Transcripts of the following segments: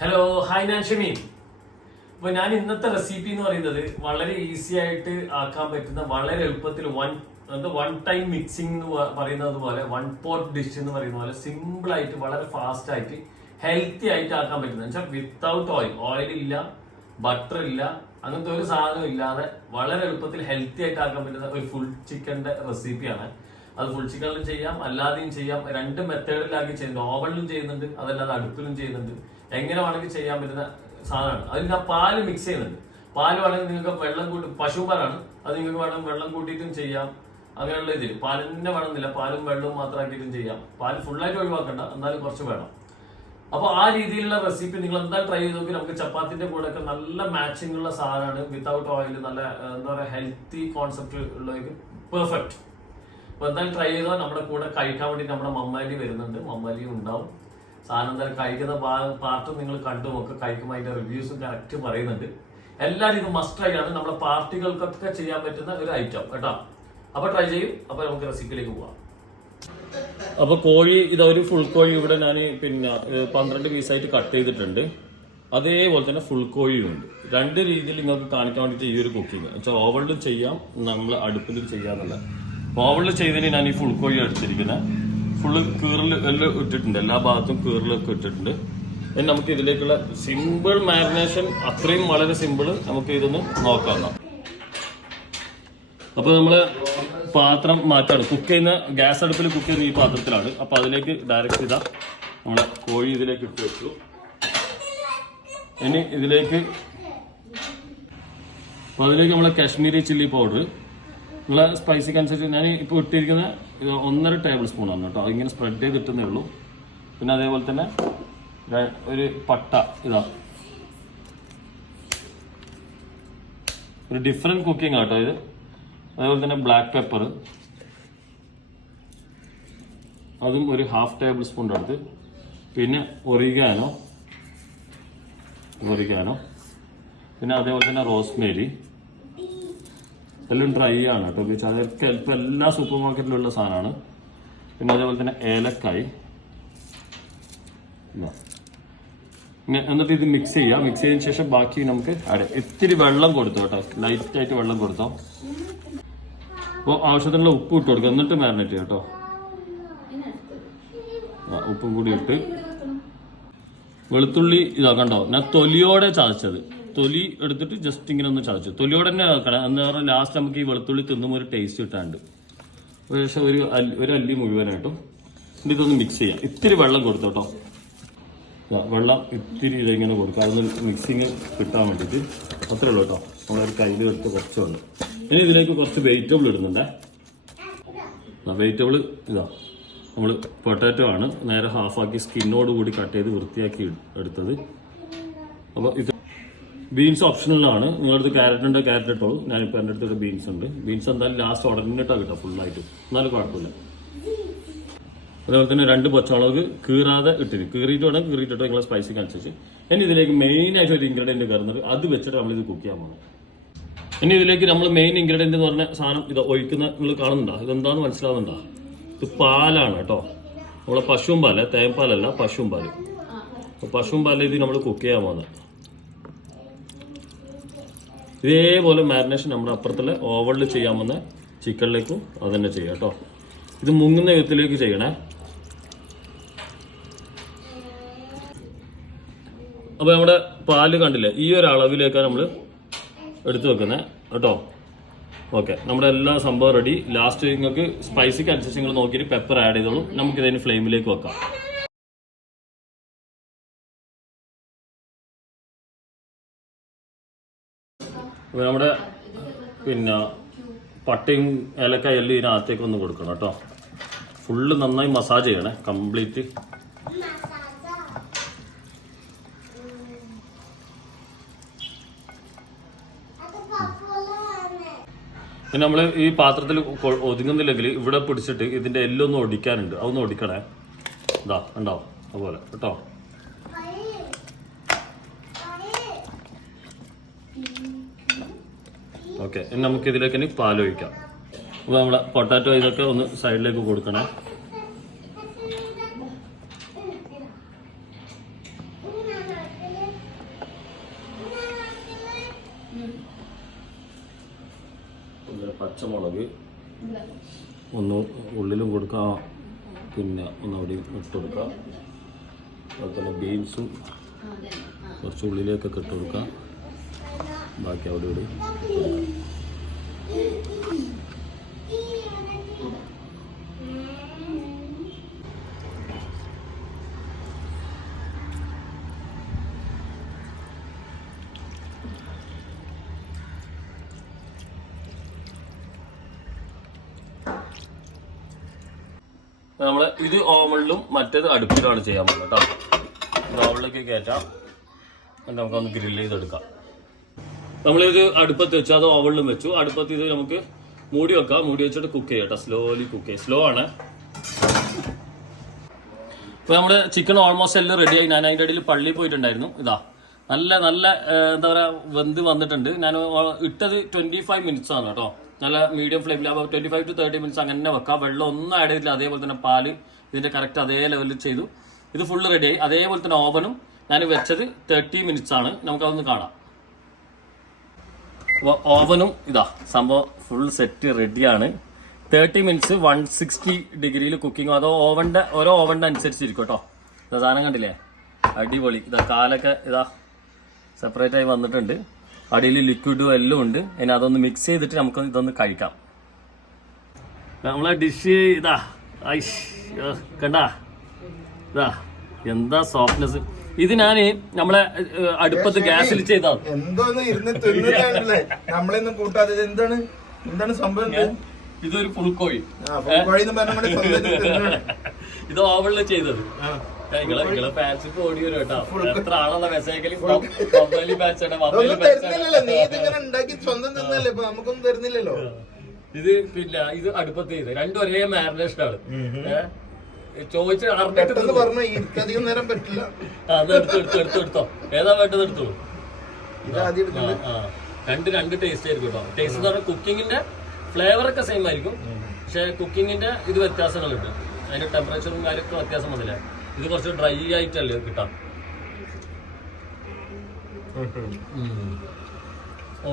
Hello hi ഞാൻ ഷമീൻ. അപ്പൊ ഞാൻ ഇന്നത്തെ റെസിപ്പി എന്ന് പറയുന്നത് വളരെ ഈസി ആയിട്ട് ആക്കാൻ പറ്റുന്ന വളരെ എളുപ്പത്തിൽ വൺ ടൈം മിക്സിംഗ് എന്ന് പറയുന്നത് പോലെ വൺ പോട്ട് ഡിഷ് എന്ന് പറയുന്ന പോലെ സിമ്പിൾ ആയിട്ട് വളരെ ഫാസ്റ്റ് ആയിട്ട് ഹെൽത്തി ആയിട്ട് ആക്കാൻ പറ്റുന്നത് വെച്ചാൽ വിത്തൗട്ട് ഓയിൽ ഇല്ല, ബട്ടർ ഇല്ല, അങ്ങനത്തെ ഒരു സാധനം ഇല്ലാതെ വളരെ എളുപ്പത്തിൽ ഹെൽത്തി ആയിട്ട് ആക്കാൻ പറ്റുന്ന ഒരു ഫുൾ ചിക്കന്റെ റെസിപ്പിയാണ്. അത് ഫുൾ ചിക്കനിലും ചെയ്യാം, അല്ലാതെയും ചെയ്യാം. രണ്ട് മെത്തേഡിലാക്കി ചെയ്യുന്നുണ്ട്. ഓവനിലും ചെയ്യുന്നുണ്ട്, അതല്ലാതെ അടുപ്പിലും ചെയ്യുന്നുണ്ട്. എങ്ങനെ വേണമെങ്കിൽ ചെയ്യാൻ പറ്റുന്ന സാധനമാണ്. അതിന് ഞാൻ പാല് മിക്സ് ചെയ്യുന്നുണ്ട്. പാല് വേണമെങ്കിൽ നിങ്ങൾക്ക് വെള്ളം കൂട്ടി, പശുപാലാണ്, അത് നിങ്ങൾക്ക് വേണം വെള്ളം കൂട്ടിയിട്ടും ചെയ്യാം. അങ്ങനെയുള്ള ഇതിൽ പാലിനെ വേണമെന്നില്ല, പാലും വെള്ളവും മാത്രമാക്കിയിട്ടും ചെയ്യാം. പാല് ഫുള്ളായിട്ട് ഒഴിവാക്കണ്ട, എന്നാലും കുറച്ച് വേണം. അപ്പൊ ആ രീതിയിലുള്ള റെസിപ്പി നിങ്ങൾ എന്തായാലും ട്രൈ ചെയ്ത് നോക്കി. നമുക്ക് ചപ്പാത്തിന്റെ കൂടെ ഒക്കെ നല്ല മാച്ചിങ് ഉള്ള സാധനമാണ്. വിത്തൗട്ട് ഓയിൽ, നല്ല എന്താ പറയുക ഹെൽത്തി കോൺസെപ്റ്റ് ഉള്ളവർക്ക് പെർഫെക്റ്റ്. അപ്പൊ എന്തായാലും ട്രൈ ചെയ്തോ. നമ്മുടെ കൂടെ കഴിക്കാൻ വേണ്ടി നമ്മുടെ മമ്മാലി വരുന്നുണ്ട്, മമ്മാലിയും ഉണ്ടാവും. സാധനം എന്തായാലും കഴിക്കുന്ന പാർട്ടും നിങ്ങൾ കണ്ടു നോക്കുക. കഴിക്കുമ്പോൾ അതിന്റെ റിവ്യൂസും കറക്റ്റ് പറയുന്നുണ്ട്. എല്ലാവരും ഇത് മസ്റ്റ് ട്രൈ ആണ്. നമ്മുടെ പാർട്ടികൾക്കൊക്കെ ചെയ്യാൻ പറ്റുന്ന ഒരു ഐറ്റം കേട്ടോ. അപ്പൊ ട്രൈ ചെയ്യും. അപ്പൊ നമുക്ക് റെസിപ്പിയിലേക്ക് പോവാം. അപ്പൊ കോഴി ഇതൊരു ഫുൾ കോഴി ഇവിടെ ഞാൻ 12 പീസായിട്ട് കട്ട് ചെയ്തിട്ടുണ്ട്. അതേപോലെ തന്നെ ഫുൾ കോഴിയും ഉണ്ട്. രണ്ട് രീതിയിൽ നിങ്ങൾക്ക് കാണിക്കാൻ വേണ്ടിയിട്ട് ഈ ഒരു കുക്കിംഗ് വെച്ചാൽ ഓവനിലും ചെയ്യാം, നമ്മൾ അടുപ്പിലും ചെയ്യാന്നുള്ള. ഓവനിൽ ചെയ്തതിന് ഞാൻ ഈ ഫുൾ കോഴി എടുത്തിരിക്കുന്നത്. ഫുള്ള് കീറിൽ എല്ലാം ഇട്ടിട്ടുണ്ട്, എല്ലാ ഭാഗത്തും കീറിലൊക്കെ ഇട്ടിട്ടുണ്ട്. ഇനി നമുക്ക് ഇതിലേക്കുള്ള സിമ്പിൾ മാരിനേഷൻ, അത്രയും വളരെ സിമ്പിൾ, നമുക്ക് ഇതൊന്ന് നോക്കാം. അപ്പൊ നമ്മള് പാത്രം മാറ്റാണ്. കുക്ക് ചെയ്യുന്ന ഗ്യാസ് അടുപ്പിൽ കുക്ക് ചെയ്യുന്ന ഈ പാത്രത്തിലാണ്. അപ്പൊ അതിലേക്ക് ഡയറക്റ്റ് ചെയ്താ നമ്മളെ കോഴി ഇതിലേക്ക് ഇട്ട് വെച്ചു. ഇനി അതിലേക്ക് നമ്മളെ കാശ്മീരി ചില്ലി പൗഡർ, നിങ്ങളെ സ്പൈസിക്ക് അനുസരിച്ച് ഞാൻ ഇപ്പോൾ ഇട്ടിരിക്കുന്ന 1.5 ടേബിൾ സ്പൂണാണ് കേട്ടോ. ഇങ്ങനെ സ്പ്രെഡ് ചെയ്ത് ഇട്ടുന്നേ ഉള്ളൂ. പിന്നെ അതേപോലെ തന്നെ ഒരു പട്ട, ഇതാ ഒരു ഡിഫറെന്റ് കുക്കിംഗ് ആട്ടോ ഇത്. അതേപോലെ തന്നെ ബ്ലാക്ക് പെപ്പർ, അതും ഒരു 1/2 ടേബിൾ സ്പൂണിൻ്റെ അടുത്ത്. പിന്നെ ഒറിഗാനോ, പിന്നെ അതേപോലെ തന്നെ റോസ്മേരി. എല്ലാം ഡ്രൈ ആണ് കേട്ടോ. അതൊക്കെ ഇപ്പം എല്ലാ സൂപ്പർ മാർക്കറ്റിലുള്ള സാധനമാണ്. പിന്നെ അതേപോലെ തന്നെ ഏലക്കായ്. എന്നിട്ട് ഇത് മിക്സ് ചെയ്യാം. മിക്സ് ചെയ്തതിന് ശേഷം ബാക്കി നമുക്ക് ഇത്തിരി വെള്ളം കൊടുത്തു കേട്ടോ, ലൈറ്റായിട്ട് വെള്ളം കൊടുത്തോ. അപ്പോൾ ആവശ്യത്തിനുള്ള ഉപ്പ് ഇട്ട് കൊടുക്കുക, എന്നിട്ട് മാരിനേറ്റ് ചെയ്യാം കേട്ടോ. ഉപ്പും കൂടി ഇട്ട് വെളുത്തുള്ളി ഇതാ കണ്ടോ, ഞാൻ തൊലിയോടെ ചതച്ചത്. തൊലി എടുത്തിട്ട് ജസ്റ്റ് ഇങ്ങനെ ഒന്ന് ചതച്ചു. തൊലിയോടെ തന്നെ വെക്കണം. എന്ന് പറഞ്ഞാൽ ലാസ്റ്റ് നമുക്ക് ഈ വെളുത്തുള്ളി തിന്നുമ്പോൾ ഒരു ടേസ്റ്റ് കിട്ടാണ്ട്. പക്ഷേ ഒരു അല്ലി മുഴുവനായിട്ടും ഇതൊന്ന് മിക്സ് ചെയ്യാം. ഇത്തിരി വെള്ളം കൊടുത്തു കേട്ടോ. വെള്ളം ഇത്തിരി ഇതിങ്ങനെ കൊടുക്കുക, അതൊന്ന് മിക്സിങ് കിട്ടാൻ വേണ്ടിയിട്ട്. അത്രേ ഉള്ളൂ കേട്ടോ. നമ്മളൊരു കയ്യിൽ എടുത്ത് കുറച്ച് വെള്ളം. ഇനി ഇതിലേക്ക് കുറച്ച് വെജിറ്റബിൾ ഇടുന്നുണ്ടേ. വെജിറ്റബിൾ ഇതാ നമ്മൾ പൊട്ടാറ്റോ ആണ് നേരെ ഹാഫാക്കി സ്കിന്നോട് കൂടി കട്ട് ചെയ്ത് വൃത്തിയാക്കി എടുത്തത്. അപ്പോൾ ഇത് ബീൻസ് ഓപ്ഷണലാണ്. നിങ്ങളടുത്ത് ക്യാരറ്റ് ഉണ്ട്, ക്യാരറ്റ് ഇട്ടോളൂ. ഞാനിപ്പോൾ എൻ്റെ അടുത്തൊക്കെ ബീൻസ് ഉണ്ട്. ബീൻസ് എന്തായാലും ലാസ്റ്റ് ഉടനിട്ടാണ് കിട്ടുക ഫുള്ളായിട്ട്, എന്നാലും കുഴപ്പമില്ല. അതേപോലെ തന്നെ 2 പച്ചമുളക് കീറാതെ ഇട്ടിട്ട്, കീറിയിട്ടോ നിങ്ങളെ സ്പൈസിക്ക് അനുസരിച്ച്. ഇനി ഇതിലേക്ക് മെയിനായിട്ട് ഒരു ഇൻഗ്രീഡിയൻറ്റ് കയറുന്നത്, അത് വെച്ചിട്ട് നമ്മളിത് കുക്ക് ചെയ്യാൻ പോകുന്നത്. ഇനി ഇതിലേക്ക് നമ്മൾ മെയിൻ ഇൻഗ്രീഡിയൻറ്റ് എന്ന് പറഞ്ഞ സാധനം ഇത് ഒഴിക്കുന്ന നിങ്ങൾ കാണുന്നുണ്ടോ? ഇതെന്താണെന്ന് മനസ്സിലാവുന്നുണ്ടോ? ഇത് പാലാണ് കേട്ടോ. നമ്മളെ പശുവും പാല്, തേൻപാലല്ല, പശുവും പാല്. പശുവും പാലിൽ ഇത് നമ്മൾ കുക്ക് ചെയ്യാൻ പോകുന്നത്. ഇതേപോലെ മാരിനേഷൻ നമ്മുടെ അപ്പുറത്തുള്ള ഓവനിൽ ചെയ്യാമെന്ന ചിക്കനിലേക്കും അത് തന്നെ ചെയ്യാം കേട്ടോ. ഇത് മുങ്ങുന്ന വിധത്തിലേക്ക് ചെയ്യണേ. അപ്പോൾ നമ്മുടെ പാല് കണ്ടില്ലേ, ഈ ഒരു അളവിലേക്കാണ് നമ്മൾ എടുത്തു വെക്കുന്നത് കേട്ടോ. ഓക്കെ, നമ്മുടെ എല്ലാ സംഭവം റെഡി. ലാസ്റ്റ് നിങ്ങൾക്ക് സ്പൈസിക്ക് അനുസരിച്ച് നിങ്ങൾ നോക്കിയിട്ട് പെപ്പർ ആഡ് ചെയ്തോളൂ. നമുക്കിതിന് ഫ്ലെയിമിലേക്ക് വെക്കാം. അപ്പോൾ നമ്മുടെ പട്ടയും ഏലക്കായ എല്ലാം ഇതിനകത്തേക്ക് ഒന്ന് കൊടുക്കണം കേട്ടോ. ഫുള്ള് നന്നായി മസാജ് ചെയ്യണേ കംപ്ലീറ്റ്. പിന്നെ നമ്മൾ ഈ പാത്രത്തിൽ ഒതുങ്ങുന്നില്ലെങ്കിൽ ഇവിടെ പിടിച്ചിട്ട് ഇതിൻ്റെ എല്ലൊന്നും ഒടിക്കാനുണ്ട്, അതൊന്നും ഒടിക്കണേ. ഇതാ ഉണ്ടാവും അതുപോലെ കേട്ടോ. ഓക്കെ, ഇനി നമുക്കിതിലേക്ക് ഇനി പാലൊഴിക്കാം. അപ്പോൾ നമ്മുടെ പൊട്ടാറ്റോ ഇതൊക്കെ ഒന്ന് സൈഡിലേക്ക് കൊടുക്കണേ. പച്ചമുളക് ഒന്ന് ഉള്ളിലും കൊടുക്കാം, പിന്നെ ഒന്നവിടെയും ഇട്ട് കൊടുക്കാം. അതുപോലെ തന്നെ ബീൻസും കുറച്ച് ഉള്ളിലേക്കൊക്കെ ഇട്ട് കൊടുക്കാം. ബാക്കി അവിടെ ഇവിടെ നമ്മൾ ഇത് ഓവണിലും മറ്റേത് അടുപ്പിലാണ് ചെയ്യാൻ പോകുന്നത് കേട്ടോ. ഇത് ഓവണിലേക്ക് കയറ്റാം, നമുക്കൊന്ന് ഗ്രില്ല് ചെയ്തെടുക്കാം. നമ്മളിത് അടുപ്പത്ത് വെച്ചു, അത് ഓവണിലും വെച്ചു. അടുപ്പത്ത് ഇത് നമുക്ക് മൂടി വെക്കാം, മൂടി വെച്ചിട്ട് കുക്ക് ചെയ്യാം കേട്ടോ. സ്ലോലി കുക്ക് ചെയ്യാം, സ്ലോ ആണ്. ഇപ്പോൾ നമ്മുടെ ചിക്കൻ ഓൾമോസ്റ്റ് എല്ലാം റെഡിയായി. ഞാൻ അതിൻ്റെ ഇടയിൽ പള്ളിയിൽ പോയിട്ടുണ്ടായിരുന്നു. ഇതാ നല്ല നല്ല എന്താ പറയുക വെന്ത് വന്നിട്ടുണ്ട്. ഞാൻ ഇട്ടത് 25 മിനിറ്റ്സ് ആണ് കേട്ടോ. നല്ല മീഡിയം ഫ്ലെയിമിൽ. അപ്പോൾ 25 to 30 മിനിറ്റ്സ് അങ്ങനെ വെക്കാം. വെള്ളം ഒന്നും ആഡ് ചെയ്തില്ല. അതേപോലെ തന്നെ പാല് ഇതിൻ്റെ കറക്റ്റ് അതേ ലെവലിൽ ചെയ്തു. ഇത് ഫുള്ള് റെഡിയായി. അതേപോലെ തന്നെ ഓവനും ഞാൻ വെച്ചത് 30 മിനിറ്റ്സ് ആണ്. നമുക്കതൊന്ന് കാണാം. അപ്പോൾ ഓവനും ഇതാ സംഭവം ഫുൾ സെറ്റ് റെഡിയാണ്. 30 മിനിറ്റ്സ് 160 ഡിഗ്രിയിൽ കുക്കിങ്ങും. അതോ ഓവൻ്റെ ഓരോ ഓവൻ്റെ അനുസരിച്ചിരിക്കും കേട്ടോ. ഇതാ സാധനം കണ്ടില്ലേ, അടിപൊളി. ഇതാ കാലൊക്കെ ഇതാ സെപ്പറേറ്റ് ആയി വന്നിട്ടുണ്ട്. അടിയിൽ ലിക്വിഡും എല്ലാം ഉണ്ട്. ഇനി അതൊന്ന് മിക്സ് ചെയ്തിട്ട് നമുക്ക് ഇതൊന്ന് കഴിക്കാം. നമ്മളെ ഡിഷ് ഇതാ കണ്ടാ, ഇതാ എന്താ സോഫ്റ്റ്നെസ്. ഇത് ഞാന് നമ്മളെ അടുപ്പത്ത് ഗ്യാസിൽ ചെയ്താണ്. ഇതൊരു പുൽക്കോഴി, ഇത് ഓവണില് ചെയ്തത്. നിങ്ങളെ ഫാൻസിക്ക് ഓടി വരും കേട്ടോ. എത്ര ആണെന്ന മെസ്സേജ് ഇത് പിന്നെ ഇത് അടുപ്പത്ത് ചെയ്ത് രണ്ടും ഒരേ മാരിനേഷൻ ആണ്. ചോദിച്ച എടുത്തോ, ഏതാ വേണ്ടത് എടുത്തോളൂ. രണ്ട് ടേസ്റ്റ് ആയിരിക്കും കേട്ടോ. ടേസ്റ്റ് എന്ന് പറഞ്ഞാൽ കുക്കിങ്ങിന്റെ ഫ്ലേവർ ഒക്കെ സെയിം ആയിരിക്കും, പക്ഷെ കുക്കിങ്ങിന്റെ ഇത് വ്യത്യാസങ്ങളുണ്ട്. അതിന്റെ ടെമ്പറേച്ചറും കാര്യമൊക്കെ വ്യത്യാസം വന്നില്ല. ഇത് കുറച്ച് ഡ്രൈ ആയിട്ടല്ലേ കിട്ടാം.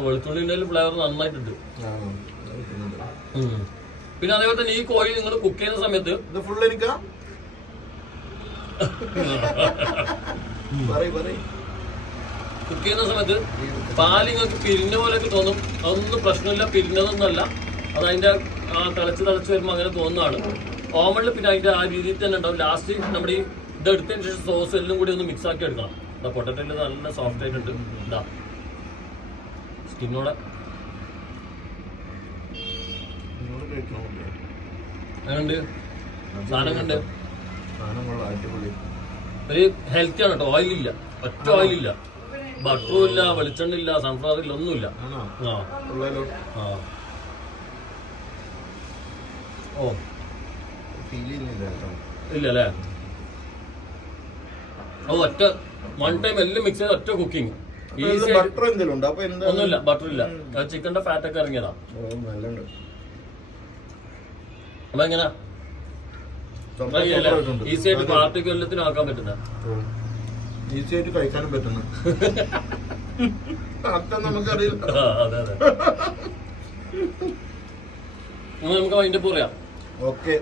വെളുത്തുള്ളിന്റെ ഫ്ലേവർ നന്നായിട്ടുണ്ട്. പിന്നെ അതേപോലെ തന്നെ ഈ കോഴി നിങ്ങൾ കുക്ക് ചെയ്യുന്ന സമയത്ത് കുക്ക് ചെയ്യുന്ന സമയത്ത് പാല് നിങ്ങൾക്ക് പിരിഞ്ഞ പോലെയൊക്കെ തോന്നും. അതൊന്നും പ്രശ്നമില്ല, പിരിഞ്ഞതൊന്നുമല്ല. അത് അതിന്റെ തിളച്ച് വരുമ്പോൾ അങ്ങനെ തോന്നുന്നതാണ്. ഓവണിൽ പിന്നെ അതിന്റെ ആ രീതിയിൽ തന്നെ ഉണ്ടാവും. ലാസ്റ്റ് നമ്മുടെ ഈ ഇതെടുത്തതിന് ശേഷം സോസ് എല്ലാം കൂടി ഒന്ന് മിക്സ് ആക്കി എടുക്കണം. എന്താ പൊട്ടറ്റോയിൽ നല്ല സോഫ്റ്റ് ആയിട്ടുണ്ട്. എന്താ സ്കിന്നോടെ അങ്ങനുണ്ട് സാധനം കണ്ട്. ഒരു ഹെൽത്തി ആണ് കേട്ടോ. ഓയിലില്ല, ഒറ്റ ഓയിലില്ല, ബട്ടറും ഇല്ല, വെളിച്ചെണ്ണ ഇല്ല, സൺഫ്ലവർ ഇല്ല, ഒന്നുമില്ല. ഓ ഇല്ല അല്ലേ. ഓ ഒറ്റ വൺ ടൈം എല്ലാം മിക്സ് ചെയ്ത് ഒറ്റ കുക്കിംഗ്. ഒന്നുമില്ല, ബട്ടർ ഇല്ല. ചിക്കന്റെ ഫാറ്റ് ഒക്കെ ഇറങ്ങിയതാ. അപ്പൊ എങ്ങനാ ഈസി ആയിട്ട് പാർട്ടിക്ക് എല്ലാത്തിനും ആക്കാൻ പറ്റുന്ന, ഈസി ആയിട്ട് കഴിക്കാനും പറ്റുന്ന നമുക്കറിയില്ല. അതെ അതെ. നമുക്ക് അതിന്റെ പറയാം. ഓക്കെ,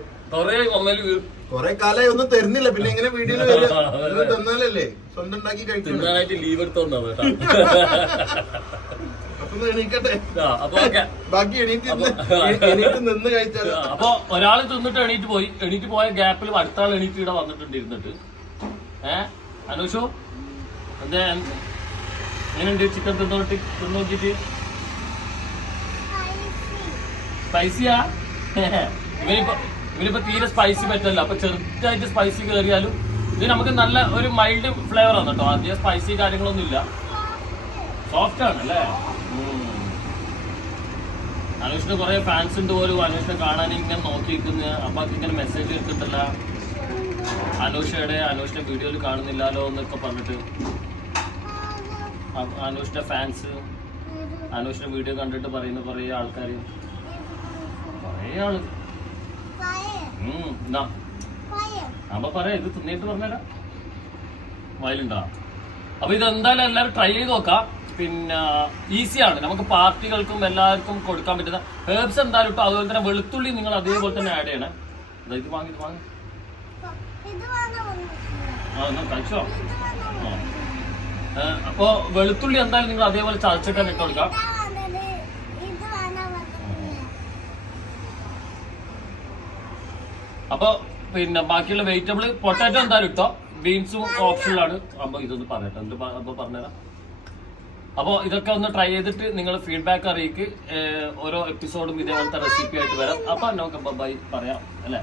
കൊറേ കാലായി ഒന്നും തരുന്നില്ല, പിന്നെ എങ്ങനെ വീഡിയോയിൽ തന്നാലല്ലേ സ്വന്തം ഉണ്ടാക്കി കഴിക്കാനായിട്ട് ലീവ് എടുത്തോണ്ടാ കേട്ടോ. ബാക്കി എണീറ്റ് നിന്ന് കഴിച്ചാൽ. അപ്പൊ ഒരാള് തിന്നിട്ട് എണീറ്റ് പോയ ഗ്യാപ്പിൽ അടുത്ത ആൾ എണീറ്റ് ഇവിടെ വന്നിട്ടുണ്ട് ഇരുന്നിട്ട്. അനൂഷോ എന്താ എങ്ങനെയുണ്ട് ചിക്കൻ തിന്നോക്കിട്ട്? സ്പൈസിയാ? ഇവനിപ്പോ തീരെ സ്പൈസി പറ്റല്ല. അപ്പൊ ചെറുതായിട്ട് സ്പൈസി കയറിയാലും ഇത് നമുക്ക് നല്ല ഒരു മൈൽഡ് ഫ്ലേവർ ആണ് കേട്ടോ. അധികം സ്പൈസി കാര്യങ്ങളൊന്നും ഇല്ല, സോഫ്റ്റ് ആണ് അല്ലേ. അനൂഷിന് കുറെ ഫാൻസ് ഉണ്ട് പോലും. അനൂഷിനെ കാണാൻ ഇങ്ങനെ നോക്കിയിരിക്കുന്നു. അപ്പൊ ഇങ്ങനെ മെസ്സേജ് എടുത്തിട്ടില്ല, അനൂഷിന്റെ വീഡിയോയിൽ കാണുന്നില്ലല്ലോ എന്നൊക്കെ പറഞ്ഞിട്ട്. അനൂഷിന്റെ ഫാൻസ് അനൂഷിന്റെ വീഡിയോ കണ്ടിട്ട് പറയുന്ന കുറേ ആൾക്കാർ, കുറേ ആള്. അപ്പൊ പറയാ, ഇത് തിന്നിട്ട് പറഞ്ഞുതരാം. വയലുണ്ടാ. അപ്പൊ ഇതെന്തായാലും എല്ലാവരും ട്രൈ ചെയ്ത് നോക്കാം. പിന്നെ ഈസിയാണ്, നമുക്ക് പാർട്ടികൾക്കും എല്ലാവർക്കും കൊടുക്കാൻ പറ്റുന്ന ഹെർബ്സ് എന്തായാലും ഇട്ടോ. അതുപോലെ തന്നെ വെളുത്തുള്ളി നിങ്ങൾ അതേപോലെ തന്നെ ആഡ് ചെയ്യണം. ഇത് വാങ്ങി കഴിച്ചോ. അപ്പൊ വെളുത്തുള്ളി എന്തായാലും നിങ്ങൾ അതേപോലെ ചതച്ചിട്ട് തന്നെ ഇട്ട് കൊടുക്കാം. അപ്പൊ പിന്നെ ബാക്കിയുള്ള വെജിറ്റബിൾ പൊട്ടാറ്റോ എന്തായാലും ഇട്ടോ. ബീൻസും ഓപ്ഷനിലാണ്. അപ്പൊ ഇതൊന്ന് പറയട്ടെ, അപ്പൊ പറഞ്ഞുതരാം. അപ്പോൾ ഇതൊക്കെ ഒന്ന് ട്രൈ ചെയ്തിട്ട് നിങ്ങൾ ഫീഡ്ബാക്ക് അറിയിക്ക്. ഓരോ എപ്പിസോഡും ഇതേപോലത്തെ റെസിപ്പി ആയിട്ട് വരാം. അപ്പൊ നമുക്ക് ബൈ പറയാം അല്ലേ.